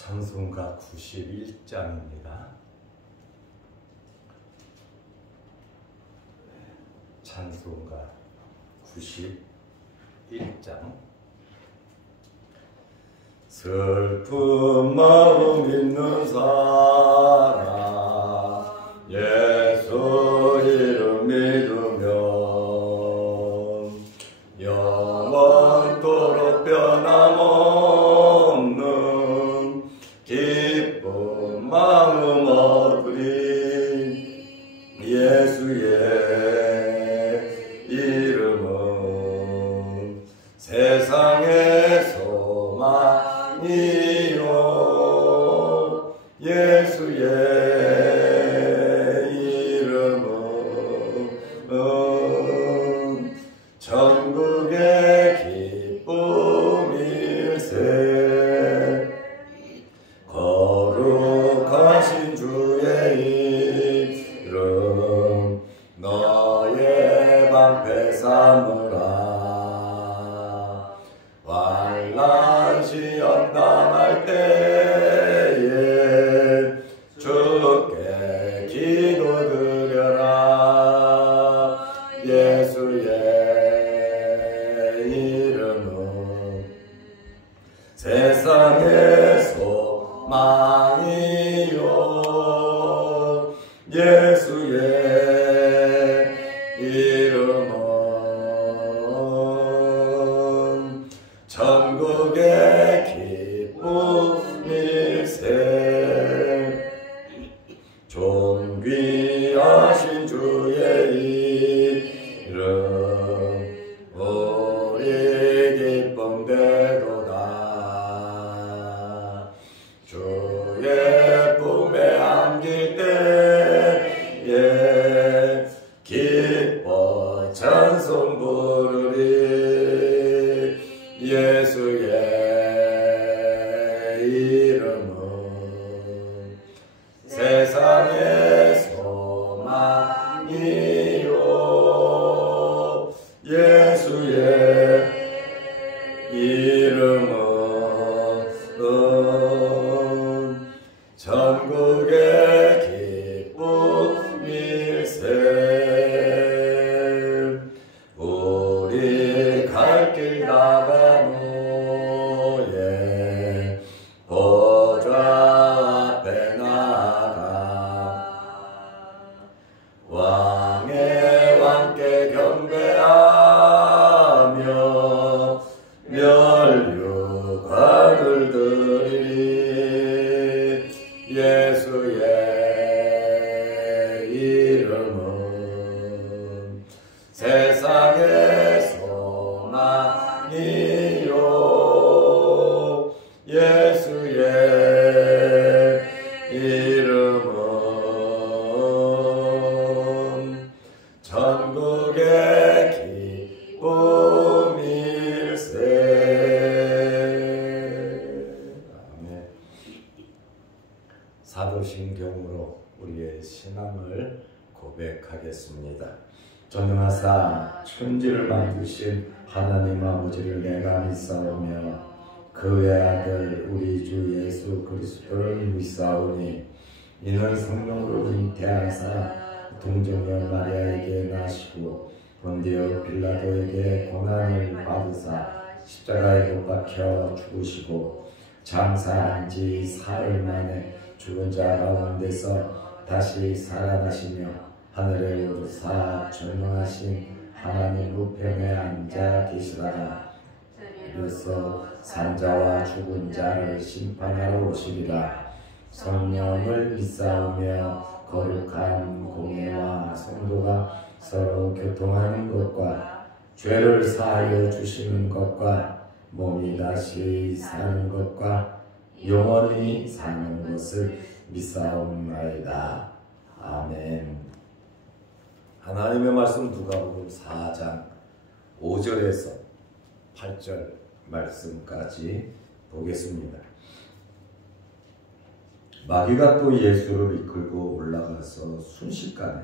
찬송가 91장입니다. 찬송가 91장. 슬픈 마음 있는 사람 예수 이름 믿으면 영원토록 변함없는 기쁜 마음 얻으리. 예수의 이름은 세상의 소망이요 예수의 이름은 천국의 기쁨일세. 거룩하신 주의 이름 너의 방패 삼으라. 환난 시험 당할 때에 주께 기도드려라. 예수의 이름은 세상의 소망이요 예수의 이름은 천국의 기쁨일세. 존귀하신 주의 이름 우리 기쁨되도다. 주의 품에 안길 때에 기뻐 찬송 부르리. 예수의 이름은 세상의 소망이요 예수의 이름은 천국의 기쁨일세. 우리 갈 길 나가노예 보좌 앞에 나가 왕의 왕께 경배하며 멸류관을 드리리. 예수의 이름은 세상의 소망이요 예수의 이름은 천국의 기쁨일세. 아멘. 사도신경으로 우리의 신앙을 고백하겠습니다. 전능하사 천지를 만드신 하나님 아버지를 내가 믿사오며 그의 아들 우리 주 예수 그리스도를 믿사오니 이는 성령으로 잉태하사 동정녀 마리아에게 나시고 본디오 빌라도에게 고난을 받으사 십자가에 못 박혀 죽으시고 장사한 지 사흘 만에 죽은 자 가운데서 다시 살아나시며 하늘에 오르사 전능하신 하나님 우편에 앉아 계시다가 이로써 산자와 죽은 자를 심판하러 오시리라. 성령을 믿사오며 거룩한 공예와 성도가 서로 교통하는 것과 죄를 사하여 주시는 것과 몸이 다시 사는 것과 영원히 사는 것을 믿사옵나이다. 아멘. 하나님의 말씀 누가복음 4장 5절에서 8절 말씀까지 보겠습니다. 마귀가 또 예수를 이끌고 올라가서 순식간에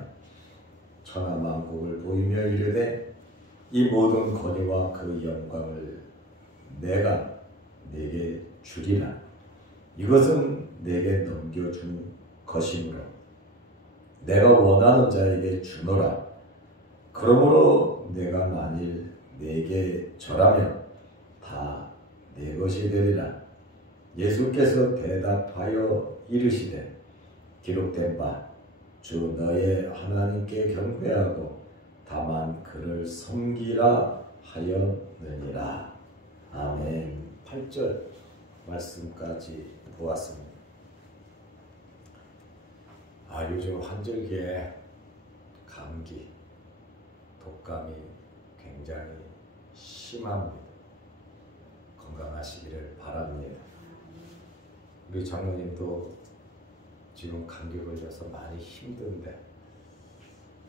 천하만국을 보이며 이르되 이 모든 권위와 그 영광을 내가 네게 주리라. 이것은 내게 넘겨준 것이므로 내가 원하는 자에게 주노라. 그러므로 내가 만일 내게 절하면 다 내 것이 되리라. 예수께서 대답하여 이르시되 기록된 바 주 너의 하나님께 경배하고 다만 그를 섬기라 하였느니라. 아멘. 8절 말씀까지 보았습니다. 요즘 환절기에 감기, 독감이 굉장히 심합니다. 건강하시기를 바랍니다. 우리 장로님도 지금 감기 걸려서 많이 힘든데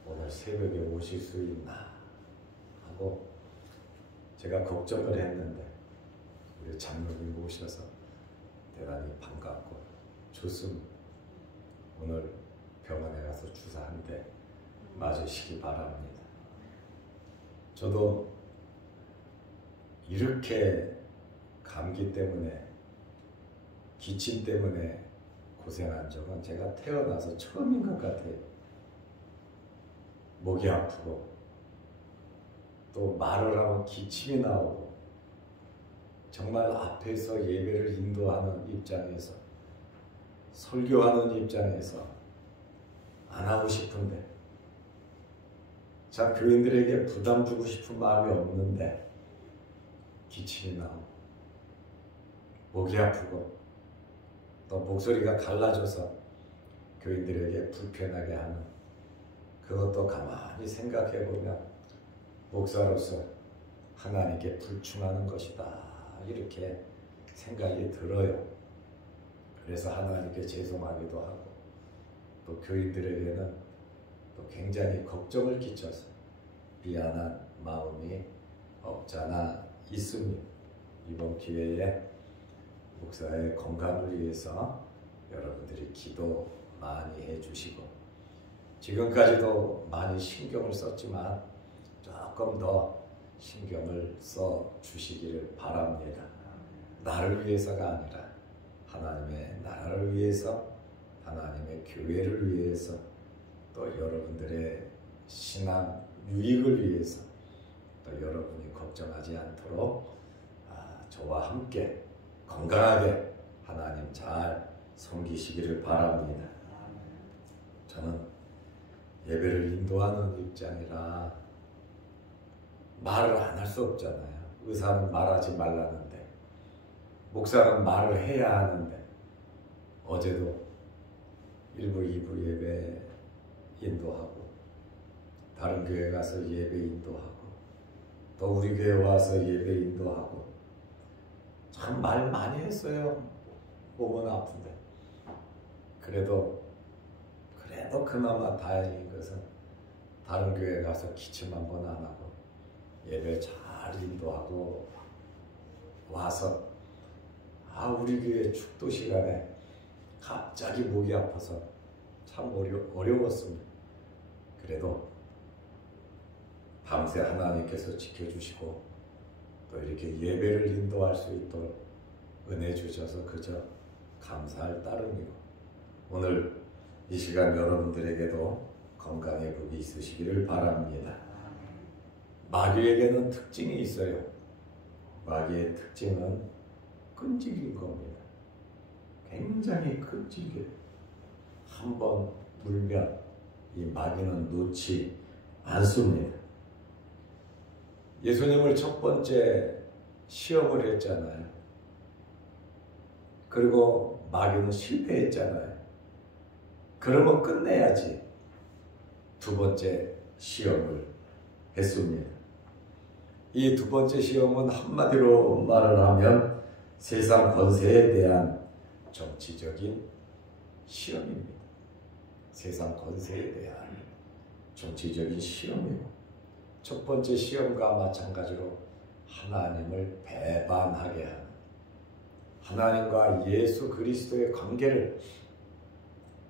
오늘 새벽에 오실 수 있나 하고 제가 걱정을 했는데 우리 장로님 오셔서 대단히 반갑고 좋습니다. 오늘 병원에 가서 주사 한 대 맞으시기 바랍니다. 저도 이렇게 감기 때문에 기침 때문에 고생한 적은 제가 태어나서 처음인 것 같아요. 목이 아프고 또 말을 하면 기침이 나오고 정말 앞에서 예배를 인도하는 입장에서 설교하는 입장에서 안 하고 싶은데 자 교인들에게 부담 주고 싶은 마음이 없는데 기침이 나오고 목이 아프고 또 목소리가 갈라져서 교인들에게 불편하게 하는 그것도 가만히 생각해 보면 목사로서 하나님께 불충하는 것이다 이렇게 생각이 들어요. 그래서 하나님께 죄송하기도 하고 또 교인들에게는 또 굉장히 걱정을 끼쳐서 미안한 마음이 없잖아 있습니다. 이번 기회에 목사의 건강을 위해서 여러분들이 기도 많이 해주시고 지금까지도 많이 신경을 썼지만 조금 더 신경을 써 주시기를 바랍니다. 나를 위해서가 아니라 하나님의 나라를 위해서 하나님의 교회를 위해서 또 여러분들의 신앙 유익을 위해서 또 여러분이 걱정하지 않도록 저와 함께 건강하게 하나님 잘 섬기시기를 바랍니다. 저는 예배를 인도하는 입장이라 말을 안 할 수 없잖아요. 의사는 말하지 말라는데 목사는 말을 해야 하는데 어제도 1부, 2부 예배 인도하고 다른 교회 가서 예배 인도하고 또 우리 교회 와서 예배 인도하고 참 말 많이 했어요. 몸은 아픈데 그래도 그나마 다행인 것은 다른 교회 가서 기침 한 번 안 하고 예배 잘 인도하고 와서 우리 교회 축도 시간에 갑자기 목이 아파서 참 어려웠습니다. 그래도 밤새 하나님께서 지켜주시고 또 이렇게 예배를 인도할 수 있도록 은혜 주셔서 그저 감사할 따름이고 오늘 이 시간 여러분들에게도 건강의 복이 있으시기를 바랍니다. 마귀에게는 특징이 있어요. 마귀의 특징은 끈질긴 겁니다. 굉장히 끈질겨요. 한번 물면 이 마귀는 놓지 않습니다. 예수님을 첫 번째 시험을 했잖아요. 그리고 마귀는 실패했잖아요. 그러면 끝내야지. 두 번째 시험을 했습니다. 이 두 번째 시험은 한마디로 말을 하면 세상 권세에 대한 정치적인 시험입니다. 세상 권세에 대한 정치적인 시험이고 첫 번째 시험과 마찬가지로 하나님을 배반하게 하는 하나님과 예수 그리스도의 관계를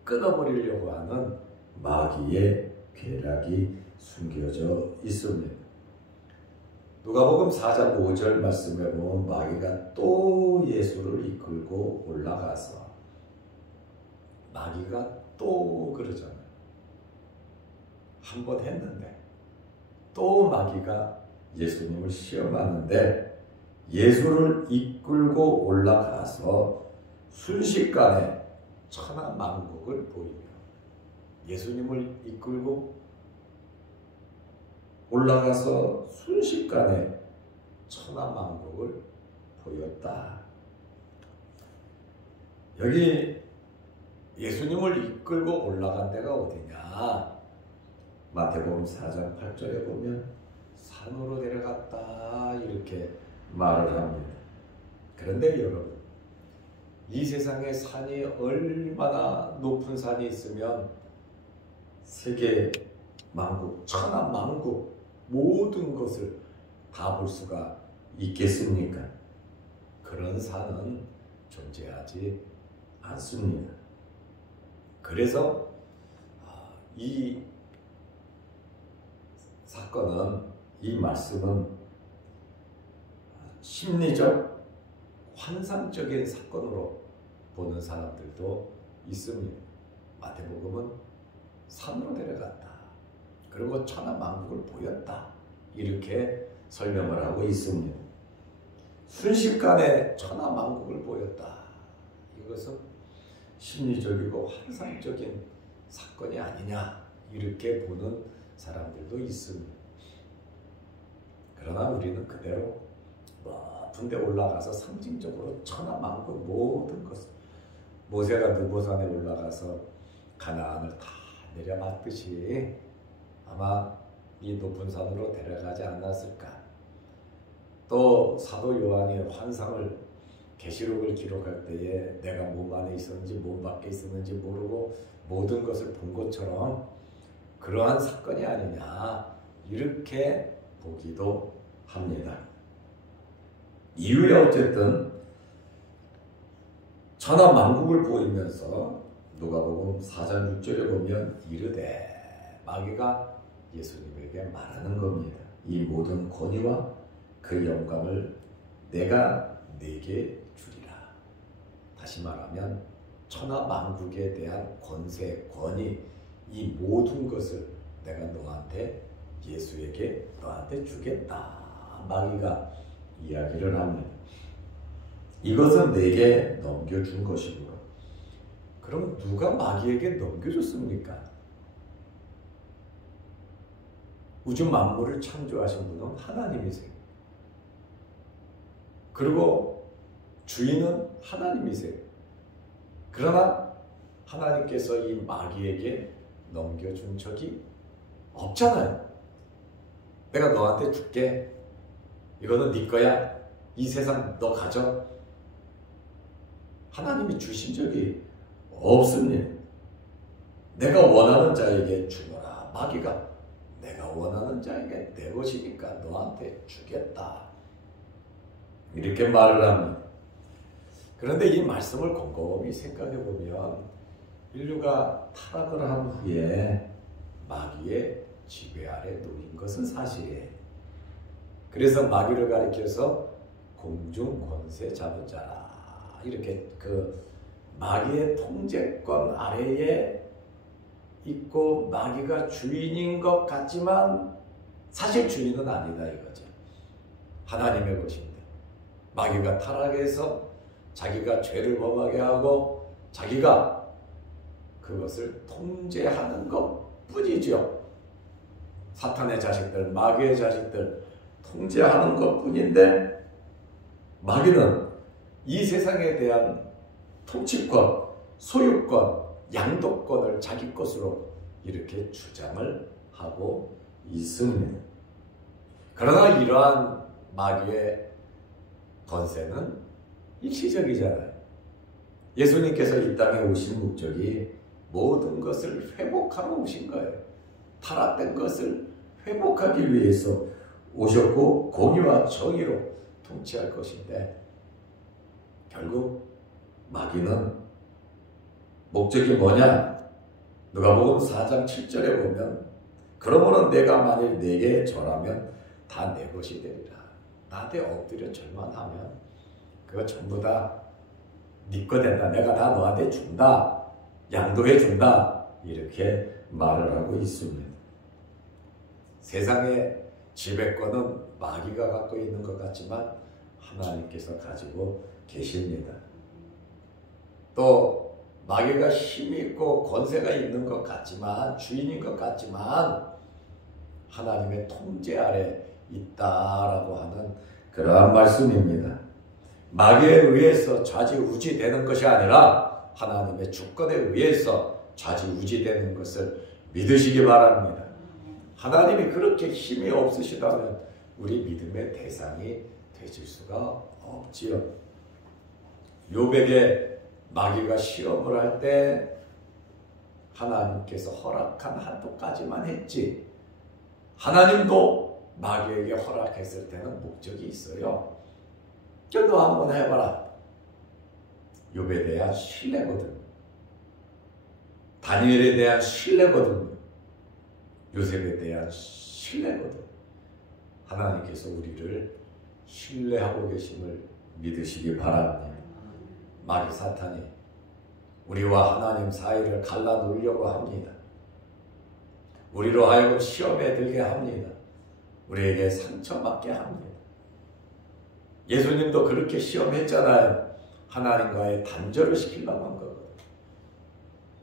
끊어버리려고 하는 마귀의 계략이 숨겨져 있습니다. 누가복음 4장 5절 말씀에 보면 마귀가 또 예수를 이끌고 올라가서 마귀가 또 그러잖아요. 한 번 했는데 또 마귀가 예수님을 시험하는데 예수를 이끌고 올라가서 순식간에 천하만국을 보이며 예수님을 이끌고 올라가서 순식간에 천하만국을 보였다. 여기 예수님을 이끌고 올라간 데가 어디냐? 마태복음 4장 8절에 보면 산으로 데려갔다 이렇게 말을 합니다. 그런데 여러분, 이 세상에 산이 얼마나 높은 산이 있으면 세계 만국, 천하 만국 모든 것을 다 볼 수가 있겠습니까? 그런 산은 존재하지 않습니다. 그래서 이 사건은, 이 말씀은 심리적, 환상적인 사건으로 보는 사람들도 있습니다. 마태복음은 산으로 데려갔다. 그리고 천하만국을 보였다. 이렇게 설명을 하고 있습니다. 순식간에 천하만국을 보였다. 이것은 심리적이고 환상적인 사건이 아니냐 이렇게 보는 사람들도 있습니다. 그러나 우리는 그대로 높은 데 올라가서 상징적으로 천하만국 모든 것을, 모세가 느보산에 올라가서 가나안을 다 내려봤듯이 아마 이 높은 산으로 데려가지 않았을까. 또 사도 요한이 환상을, 계시록을 기록할 때에 내가 몸 안에 있었는지 몸 밖에 있었는지 모르고 모든 것을 본 것처럼 그러한 사건이 아니냐 이렇게 보기도 합니다. 이후에 어쨌든 천하만국을 보이면서 누가복음 4장 6절에 보면 이르되, 마귀가 예수님에게 말하는 겁니다. 이 모든 권위와 그 영광을 내가 네게 주리라. 다시 말하면 천하만국에 대한 권세, 권위, 이 모든 것을 내가 너한테, 예수에게 너한테 주겠다. 마귀가 이야기를 합니다. 이것은 내게 넘겨준 것이므로. 그럼 누가 마귀에게 넘겨줬습니까? 우주 만물을 창조하신 분은 하나님이세요. 그리고 주인은 하나님이세요. 그러나 하나님께서 이 마귀에게 넘겨준 적이 없잖아요. 내가 너한테 줄게. 이거는 네 거야. 이 세상 너 가져. 하나님이 주신 적이 없습니다. 내가 원하는 자에게 주노라. 마귀가 내가 원하는 자에게 내 것이니까 너한테 주겠다. 이렇게 말을 합니다. 그런데 이 말씀을 곰곰이 생각해 보면 인류가 타락을 한 후에 마귀의 지배 아래 놓인 것은 사실이에요. 그래서 마귀를 가리켜서 공중 권세 잡은 자라. 이렇게 그 마귀의 통제권 아래에 있고 마귀가 주인인 것 같지만 사실 주인은 아니다 이거죠. 하나님의 것인데 마귀가 타락해서 자기가 죄를 범하게 하고 자기가 그것을 통제하는 것 뿐이죠. 사탄의 자식들, 마귀의 자식들 통제하는 것 뿐인데 마귀는 이 세상에 대한 통치권, 소유권, 양도권을 자기 것으로 이렇게 주장을 하고 있습니다. 그러나 이러한 마귀의 권세는 일시적이잖아요. 예수님께서 이 땅에 오신 목적이 모든 것을 회복하러 오신 거예요. 타락된 것을 회복하기 위해서 오셨고 공의와 정의로 통치할 것인데 결국 마귀는 목적이 뭐냐? 누가복음 4장 7절에 보면 그러므로 내가 만일 네게 절하면 다 내 것이 되리라. 나한테 엎드려 절만하면 그거 전부 다 네 거 된다. 내가 다 너한테 준다. 양도해 준다. 이렇게 말을 하고 있습니다. 세상의 지배권은 마귀가 갖고 있는 것 같지만 하나님께서 가지고 계십니다. 또 마귀가 힘이 있고 권세가 있는 것 같지만, 주인인 것 같지만 하나님의 통제 아래 있다라고 하는 그러한 말씀입니다. 마귀에 의해서 좌지우지 되는 것이 아니라 하나님의 주권에 의해서 좌지우지 되는 것을 믿으시기 바랍니다. 하나님이 그렇게 힘이 없으시다면 우리 믿음의 대상이 되실 수가 없지요. 욥에게 마귀가 시험을 할 때 하나님께서 허락한 한도까지만 했지, 하나님도 마귀에게 허락했을 때는 목적이 있어요. 너 한번 해봐라. 욥에 대한 신뢰거든. 다니엘에 대한 신뢰거든. 요셉에 대한 신뢰거든. 하나님께서 우리를 신뢰하고 계심을 믿으시기 바랍니다. 마귀 사탄이 우리와 하나님 사이를 갈라놓으려고 합니다. 우리로 하여금 시험에 들게 합니다. 우리에게 상처받게 합니다. 예수님도 그렇게 시험했잖아요. 하나님과의 단절을 시키려고 한 거거든요.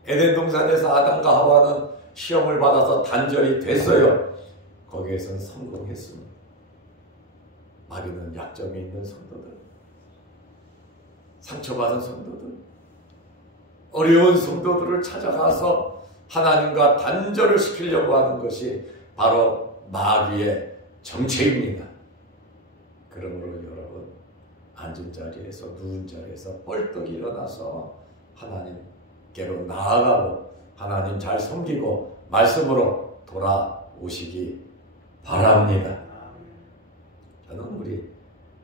에덴 동산에서 아담과 하와는 시험을 받아서 단절이 됐어요. 거기에선 성공했습니다. 마귀는 약점이 있는 성도들, 상처받은 성도들, 어려운 성도들을 찾아가서 하나님과 단절을 시키려고 하는 것이 바로 마귀의 정체입니다. 그러므로 여러분, 앉은 자리에서 누운 자리에서 벌떡 일어나서 하나님께로 나아가고 하나님 잘 섬기고 말씀으로 돌아오시기 바랍니다. 저는 우리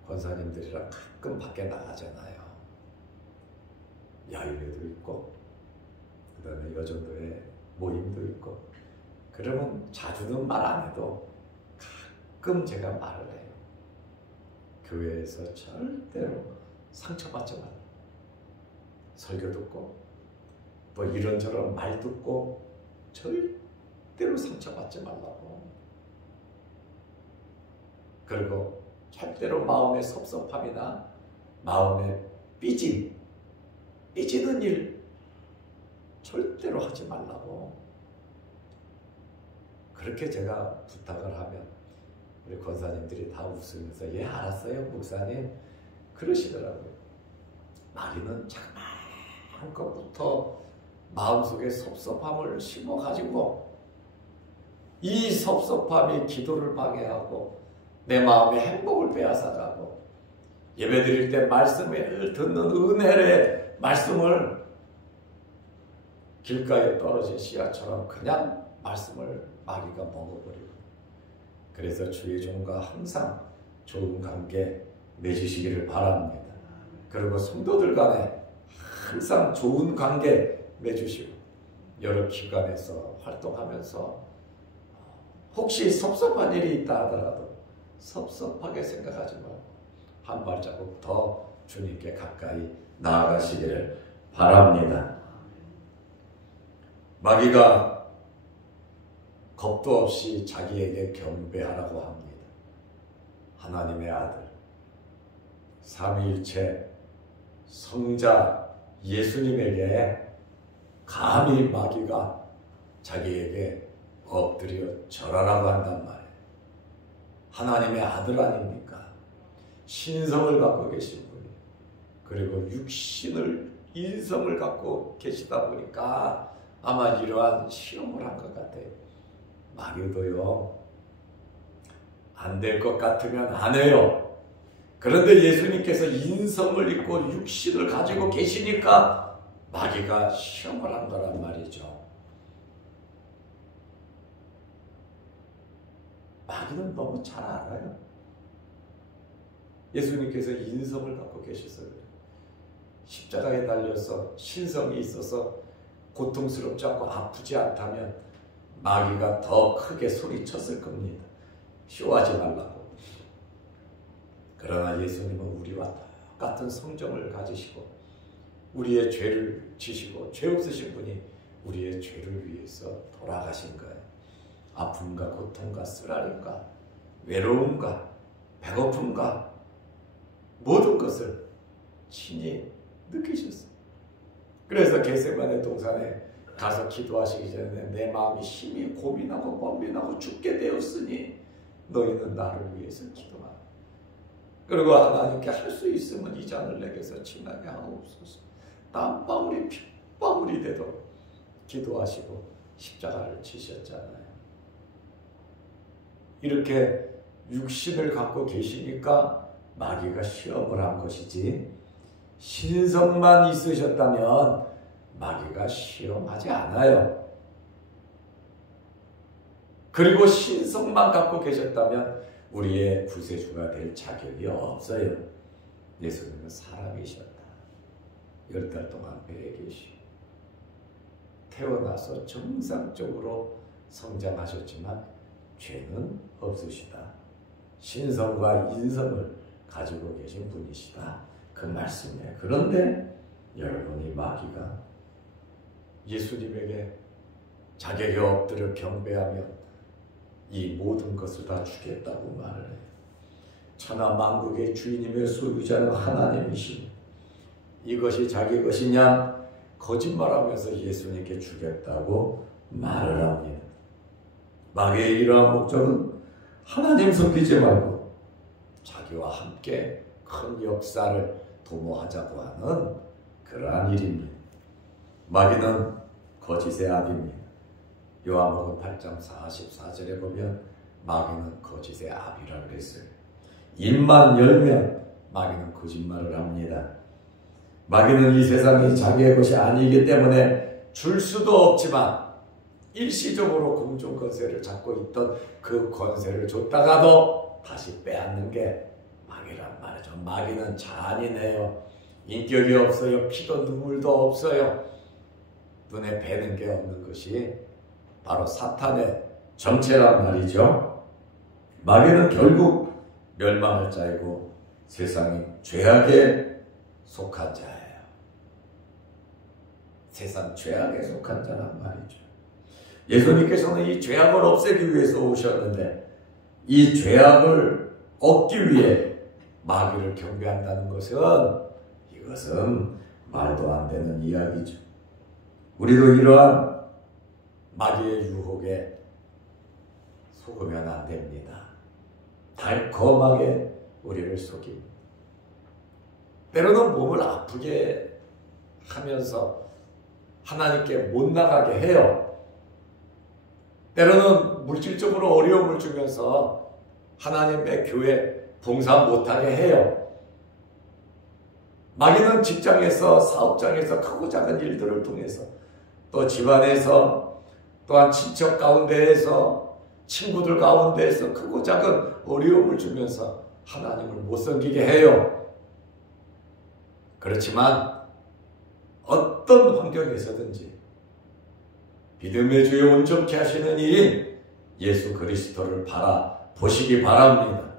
권사님들이랑 가끔 밖에 나가잖아요. 야유회도 있고 그 다음에 여전도회 모임도 있고, 그러면 자주는 말 안 해도 가끔 제가 말을 해요. 교회에서 절대로 상처받지 말라. 설교 듣고 또 이런저런 말 듣고 절대로 상처받지 말라고. 그리고 절대로 마음의 섭섭함이나 마음의 삐지는 일 절대로 하지 말라고. 그렇게 제가 부탁을 하면 우리 권사님들이 다 웃으면서 예 알았어요 목사님 그러시더라고요. 마귀는 자그마한 것부터 마음속에 섭섭함을 심어가지고 이 섭섭함이 기도를 방해하고 내 마음의 행복을 빼앗아가고, 예배 드릴 때 말씀을 듣는 은혜의 말씀을 길가에 떨어진 씨앗처럼 그냥 말씀을 마귀가 먹어버리고, 그래서 주의 종과 항상 좋은 관계 맺으시기를 바랍니다. 그리고 성도들 간에 항상 좋은 관계 맺으시고 여러 기관에서 활동하면서 혹시 섭섭한 일이 있다 하더라도 섭섭하게 생각하지 말고 한 발자국 더 주님께 가까이 나아가시기를 바랍니다. 마귀가 겁도 없이 자기에게 경배하라고 합니다. 하나님의 아들, 삼위일체 성자 예수님에게 감히 마귀가 자기에게 엎드려 절하라고 한단 말이에요. 하나님의 아들 아닙니까? 신성을 갖고 계신 분이, 그리고 인성을 갖고 계시다 보니까 아마 이러한 시험을 한 것 같아요. 마귀도요, 안 될 것 같으면 안 해요. 그런데 예수님께서 인성을 입고 육신을 가지고 계시니까 마귀가 시험을 한 거란 말이죠. 마귀는 너무 잘 알아요. 예수님께서 인성을 갖고 계셨어요. 십자가에 달려서 신성이 있어서 고통스럽지 않고 아프지 않다면 마귀가 더 크게 소리쳤을 겁니다. 쇼하지 말라고. 그러나 예수님은 우리와 똑같은 성정을 가지시고 우리의 죄를 지시고 죄 없으신 분이 우리의 죄를 위해서 돌아가신 거예요. 아픔과 고통과 쓰라림과 외로움과 배고픔과 모든 것을 친히 느끼셨어요. 그래서 겟세마네 동산에 가서 기도하시기 전에 내 마음이 심히 고민하고 번민하고 죽게 되었으니 너희는 나를 위해서 기도하라. 그리고 하나님께 할 수 있으면 이 잔을 내게서 지나게 하옵소서. 땀방울이 핏방울이 되도록 기도하시고 십자가를 지셨잖아요. 이렇게 육신을 갖고 계시니까 마귀가 시험을 한 것이지, 신성만 있으셨다면 마귀가 시험하지 않아요. 그리고 신성만 갖고 계셨다면 우리의 구세주가 될 자격이 없어요. 예수님은 사람이셨다. 10달 동안 배에 계시고 태어나서 정상적으로 성장하셨지만 죄는 없으시다. 신성과 인성을 가지고 계신 분이시다. 그 말씀이에요. 그런데 여러분이 마귀가 예수님에게 자격이 엎드려 경배하면 이 모든 것을 다 주겠다고 말을 해요. 천하 만국의 주인이며 소유자는 하나님이시니 이것이 자기 것이냐? 거짓말하면서 예수님께 주겠다고 말을 합니다. 마귀의 이러한 목적은 하나님 섬기지 말고 자기와 함께 큰 역사를 도모하자고 하는 그러한 일입니다. 마귀는 거짓의 아비입니다. 요한복음 8장 44절에 보면 마귀는 거짓의 아비라고 그랬어요. 입만 열면 마귀는 거짓말을 합니다. 마귀는 이 세상이 자기의 것이 아니기 때문에 줄 수도 없지만 일시적으로 공중 권세를 잡고 있던 그 권세를 줬다가도 다시 빼앗는 게 마귀란 말이죠. 마귀는 잔인해요. 인격이 없어요. 피도 눈물도 없어요. 눈에 뵈는 게 없는 것이 바로 사탄의 정체란 말이죠. 마귀는 결국 멸망할 자이고 세상이 죄악에 속한 자예요. 세상 죄악에 속한 자란 말이죠. 예수님께서는 이 죄악을 없애기 위해서 오셨는데 이 죄악을 얻기 위해 마귀를 경배한다는 것은 이것은 말도 안 되는 이야기죠. 우리도 이러한 마귀의 유혹에 속으면 안 됩니다. 달콤하게 우리를 속입니다. 때로는 몸을 아프게 하면서 하나님께 못 나가게 해요. 때로는 물질적으로 어려움을 주면서 하나님의 교회 봉사 못하게 해요. 마귀는 직장에서, 사업장에서 크고 작은 일들을 통해서 또 집안에서 또한 친척 가운데에서 친구들 가운데에서 크고 작은 어려움을 주면서 하나님을 못 섬기게 해요. 그렇지만 어떤 환경에서든지 믿음의 주에 온전케 하시는 이인 예수 그리스도를 바라보시기 바랍니다.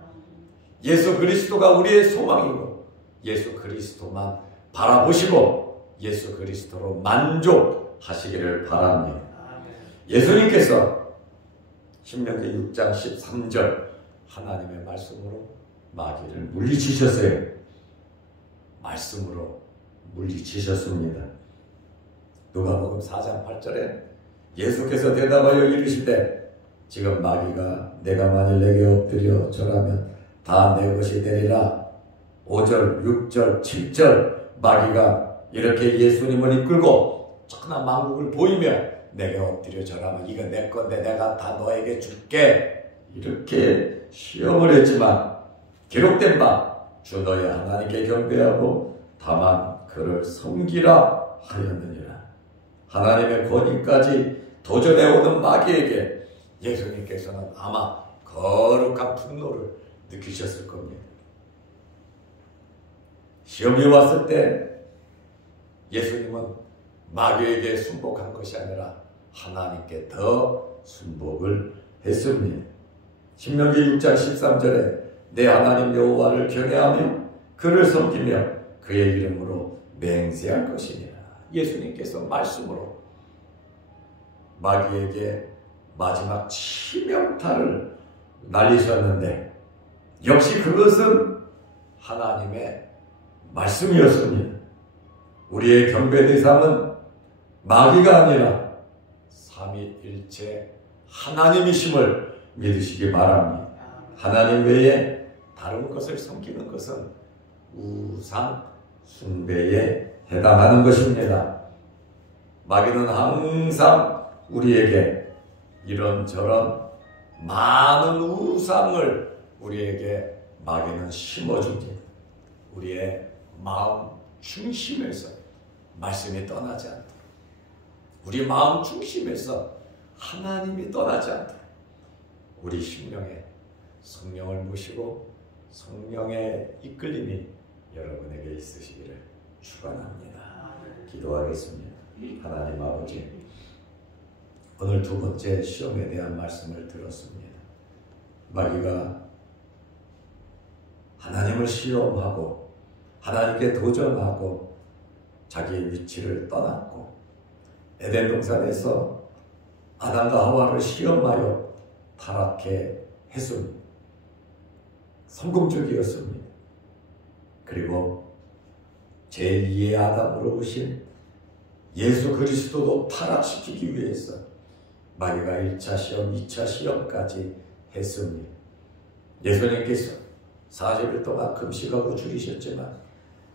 예수 그리스도가 우리의 소망이고 예수 그리스도만 바라보시고 예수 그리스도로 만족하시기를 바랍니다. 예수님께서 신명기 6장 13절 하나님의 말씀으로 마귀를 물리치셨어요. 말씀으로 물리치셨습니다. 누가복음 4장 8절에 예수께서 대답하여 이르시되 지금 마귀가 내가 만일 내게 엎드려 절하면 다 내 것이 되리라. 5절, 6절, 7절 마귀가 이렇게 예수님을 이끌고 천하 만국을 보이며 내게 엎드려 절하면 이거 내 건데 내가 다 너에게 줄게 이렇게 시험을 했지만 기록된 바 주 너의 하나님께 경배하고 다만 그를 섬기라 하였느니라. 하나님의 권위까지 도전해오는 마귀에게 예수님께서는 아마 거룩한 분노를 느끼셨을 겁니다. 시험이 왔을 때 예수님은 마귀에게 순복한 것이 아니라 하나님께 더 순복을 했습니다. 신명기 6장 13절에 내 하나님 여호와를 경외하며 그를 섬기며 그의 이름으로 맹세할 것이니라. 예수님께서 말씀으로 마귀에게 마지막 치명타를 날리셨는데 역시 그것은 하나님의 말씀이었습니다. 우리의 경배 대상은 마귀가 아니라 삼위일체 하나님이심을 믿으시기 바랍니다. 하나님 외에 다른 것을 섬기는 것은 우상 숭배에 해당하는 것입니다. 마귀는 항상 우리에게 이런저런 많은 우상을 우리에게 마귀는 심어줍니다. 우리의 마음 중심에서 말씀이 떠나지 않도록, 우리 마음 중심에서 하나님이 떠나지 않도록 우리 심령에 성령을 모시고 성령의 이끌림이 여러분에게 있으시기를 축원합니다. 기도하겠습니다. 하나님 아버지, 오늘 두 번째 시험에 대한 말씀을 들었습니다. 마귀가 하나님을 시험하고 하나님께 도전하고 자기의 위치를 떠났고 에덴 동산에서 아담과 하와를 시험하여 타락해 했습니다. 성공적이었습니다. 그리고 제2의 아담으로 오신 예수 그리스도도 타락시키기 위해서 마귀가 1차 시험, 2차 시험까지 했습니다. 예수님께서 40일 동안 금식하고 죽이셨지만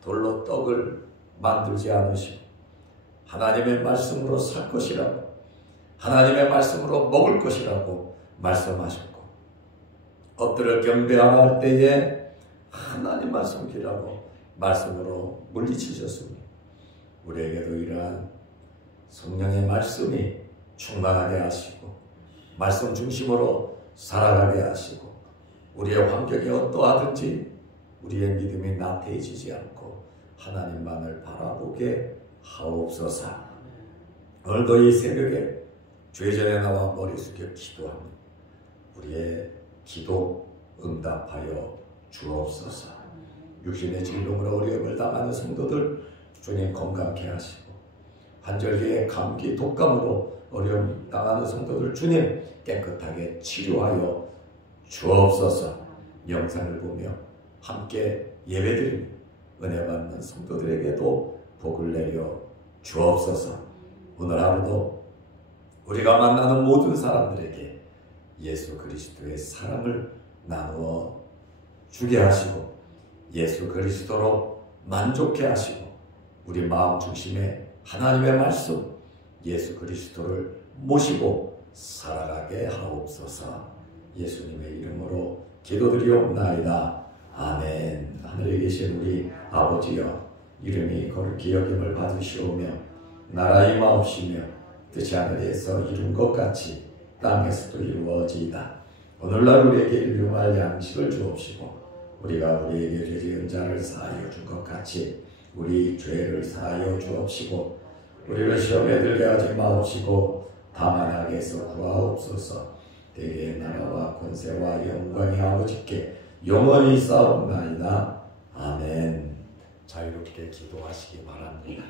돌로 떡을 만들지 않으시고 하나님의 말씀으로 살 것이라고, 하나님의 말씀으로 먹을 것이라고 말씀하셨고, 엎드려 경배할 때에 하나님만 섬기라고 말씀으로 물리치셨습니다. 우리에게도 이러한 성령의 말씀이 충만하게 하시고 말씀 중심으로 살아가게 하시고 우리의 환경이 어떠하든지 우리의 믿음이 나태해지지 않고 하나님만을 바라보게 하옵소서. 오늘도 이 새벽에 죄전에 나와 머리 숙여 기도합니다. 우리의 기도 응답하여 주옵소서. 육신의 질병으로 어려움을 당하는 성도들 주님 건강케 하시고, 환절기에 감기 독감으로 어려움 당하는 성도들 주님 깨끗하게 치료하여 주옵소서. 영상을 보며 함께 예배드리며 은혜 받는 성도들에게도 복을 내려 주옵소서. 오늘 하루도 우리가 만나는 모든 사람들에게 예수 그리스도의 사랑을 나누어 주게 하시고 예수 그리스도로 만족해 하시고 우리 마음 중심에 하나님의 말씀 예수 그리스도를 모시고 살아가게 하옵소서. 예수님의 이름으로 기도드리옵나이다. 아멘. 하늘에 계신 우리 아버지여, 이름이 거룩히 여김을 받으시오며 나라 임하옵시며 뜻이 하늘에서 이룬 것 같이 땅에서도 이루어지이다. 오늘날 우리에게 일용할 양식을 주옵시고 우리가 우리에게 죄 지은 자를 사하여 준 것 같이 우리 죄를 사하여 주옵시고 우리를 시험에 들게 하지 마옵시고 다만 악에서 구하옵소서. 대개의 나라와 권세와 영광이 아버지께 영원히 싸움나이다. 아멘. 자유롭게 기도하시기 바랍니다.